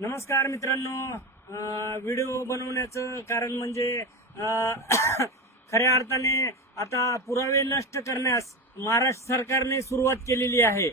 नमस्कार मित्रांनो. व्हिडिओ बनवण्याचं कारण म्हणजे खऱ्या अर्थाने आता पुरावे नष्ट करण्यास महाराष्ट्र सरकारने सुरुवात केलेली आहे.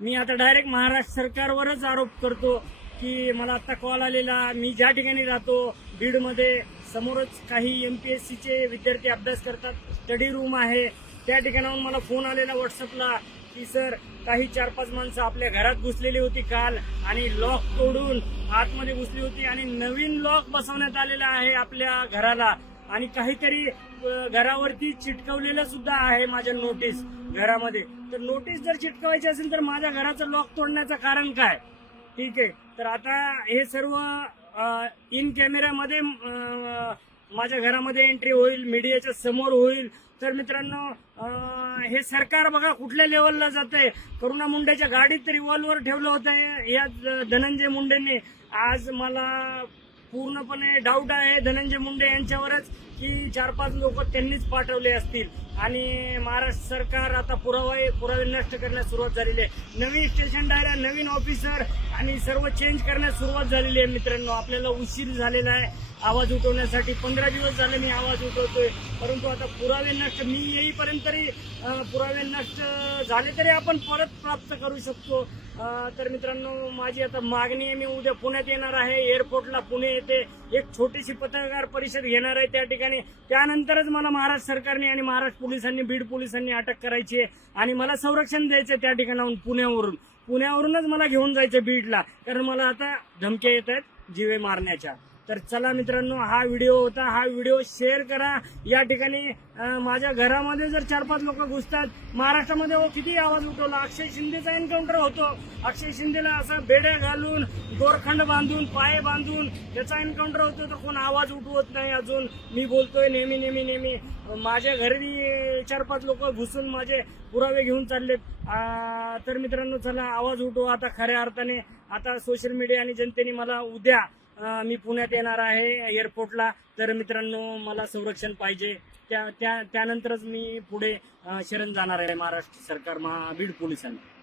मी आता डायरेक्ट महाराष्ट्र सरकारवरच आरोप करतो की मला आत्ता कॉल आलेला. मी ज्या ठिकाणी राहतो बीडमध्ये समोरच काही एम पी एस सीचे विद्यार्थी अभ्यास करतात. स्टडी रूम आहे. त्या ठिकाणाहून मला फोन आलेला व्हॉट्सअपला की सर काही चार पाच माणसं आपल्या घरात घुसलेली होती काल आणि लॉक तोडून आतमध्ये घुसली होती आणि नवीन लॉक बसवण्यात आलेला आहे आपल्या घराला. आणि काहीतरी घरावरती चिटकवलेलं सुद्धा आहे माझ्या नोटीस घरामध्ये. तर नोटीस जर चिटकवायची असेल तर माझ्या घराचं लॉक तोडण्याचं कारण काय? ठीक आहे. तर आता हे सर्व इन कॅमेऱ्यामध्ये माझ्या घरामध्ये एंट्री होईल मीडियाच्या समोर होईल. तर मित्रांनो हे सरकार बघा कुठल्या लेवलला जात आहे करुणा मुंडेच्या गाडीत रिव्हॉल्वर ठेवलं होतं. या धनंजय मुंडेंनी. आज मला पूर्णपणे डाऊट आहे. धनंजय मुंडे यांच्यावरच की चार पाच लोक त्यांनीच पाठवले असतील. आणि महाराष्ट्र सरकार आता पुरावे पुरावे नष्ट करण्यास सुरुवात झालेली आहे. नवीन स्टेशन डायरा नवीन ऑफिसर आणि सर्व चेंज करण्यास सुरुवात झालेली आहे मित्रांनो. आपल्याला उशीर झालेला आहे. आवाज उठवण्यासाठी पंधरा दिवस झाले मी आवाज उठवतोय. परंतु आता पुरावे नष्ट मी येईपर्यंत तरी पुरावे नष्ट झाले तरी आपण परत प्राप्त करू शकतो. तर मित्रांनो माझी आता मागणी आहे मी उद्या पुण्यात येणार आहे. एअरपोर्टला पुणे येते. एक छोटीशी पत्रकार परिषद घेणार आहे त्या ठिकाणी. त्यानंतरच मला महाराष्ट्र सरकारने आणि महाराष्ट्र पोलिसांनी बीड पोलिसांनी अटक करायची आहे आणि मला संरक्षण द्यायचं त्या ठिकाणाहून पुण्यावरून. पुण्यावरूनच मला घेऊन जायचं बीडला. कारण मला आता धमक्या येत आहेत जीवे मारण्याच्या. तर चला मित्रांनो हा व्हिडिओ होता. हा व्हिडिओ शेअर करा. या ठिकाणी माझ्या घरामध्ये जर चार पाच लोक घुसतात महाराष्ट्रामध्ये हो किती आवाज उठवला अक्षय शिंदेचा एन्काउंटर होतो. अक्षय शिंदेला असं बेड्या घालून दोरखंड बांधून पाय बांधून त्याचा एन्काउंटर होतो तर कोण आवाज उठवत नाही अजून. मी बोलतोय नेहमी नेहमी नेहमी. माझ्या घरी चार पाच लोक घुसून माझे पुरावे घेऊन चाललेत. तर मित्रांनो चला आवाज उठवा आता खऱ्या अर्थाने. आता सोशल मीडिया आणि जनतेने मला उद्या मी पुण्यात येणार आहे एअरपोर्टला तर मित्रांनो मला संरक्षण पाहिजे. त्या त्या त्यानंतरच मी पुढे शरण जाणार आहे महाराष्ट्र सरकार महा बीड पोलिसांना.